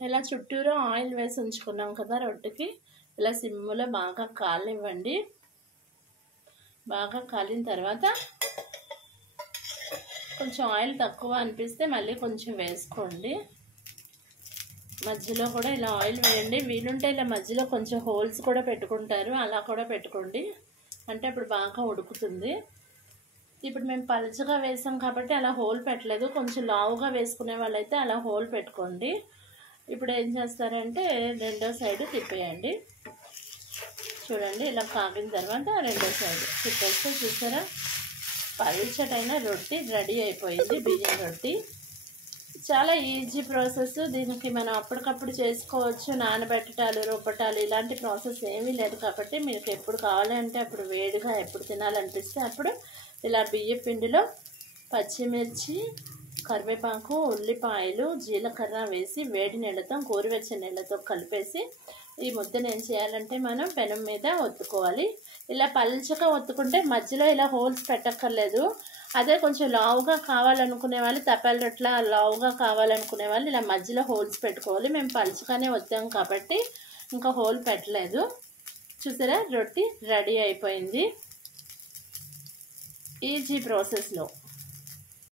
ఇలా చుట్టూరా ఆయిల్ వేసి ఉంచుకున్నాం కదా రొట్టెకి. ఇలా సిమ్లో బాగా కాలనివ్వండి. బాగా కాలిన తర్వాత కొంచెం ఆయిల్ తక్కువ అనిపిస్తే మళ్ళీ కొంచెం వేసుకోండి. మధ్యలో కూడా ఇలా ఆయిల్ వేయండి. వీలుంటే ఇలా మధ్యలో కొంచెం హోల్స్ కూడా పెట్టుకుంటారు, అలా కూడా పెట్టుకోండి. అంటే అప్పుడు బాగా ఉడుకుతుంది. ఇప్పుడు మేము పలుచగా వేసాం కాబట్టి అలా హోల్ పెట్టలేదు. కొంచెం లావుగా వేసుకునే వాళ్ళైతే అలా హోల్ పెట్టుకోండి. ఇప్పుడు ఏం చేస్తారంటే రెండో సైడ్ తిప్పేయండి. చూడండి, ఇలా కాగిన తర్వాత రెండో సైడ్ తిప్పేస్తే చూసారా, పలుచటైన రొట్టి రెడీ అయిపోయింది. బియ్యం రొట్టి చాలా ఈజీ ప్రాసెస్. దీనికి మనం అప్పటికప్పుడు చేసుకోవచ్చు. నానబెట్టటాలు, రుబ్బటాలు ఇలాంటి ప్రాసెస్ ఏమీ లేదు కాబట్టి మీకు ఎప్పుడు కావాలంటే అప్పుడు వేడిగా ఎప్పుడు తినాలనిపిస్తే అప్పుడు ఇలా బియ్య పిండిలో పచ్చిమిర్చి, కరివేపాకు, ఉల్లిపాయలు, జీలకర్ర వేసి వేడి నీళ్ళతో, గోరువెచ్చని నీళ్ళతో కలిపేసి ఈ ముద్దను ఏం చేయాలంటే మనం పెనం మీద ఒత్తుకోవాలి. ఇలా పల్చగా ఒత్తుకుంటే మధ్యలో ఇలా హోల్స్ పెట్టక్కర్లేదు. అదే కొంచెం లావుగా కావాలనుకునే వాళ్ళు, తపాల రొట్టెలా లావుగా కావాలనుకునే వాళ్ళు ఇలా మధ్యలో హోల్స్ పెట్టుకోవాలి. మేము పలుచగానే వచ్చాం కాబట్టి ఇంకా హోల్ పెట్టలేదు. చూసారా, రొట్టి రెడీ అయిపోయింది ఈజీ ప్రాసెస్లో.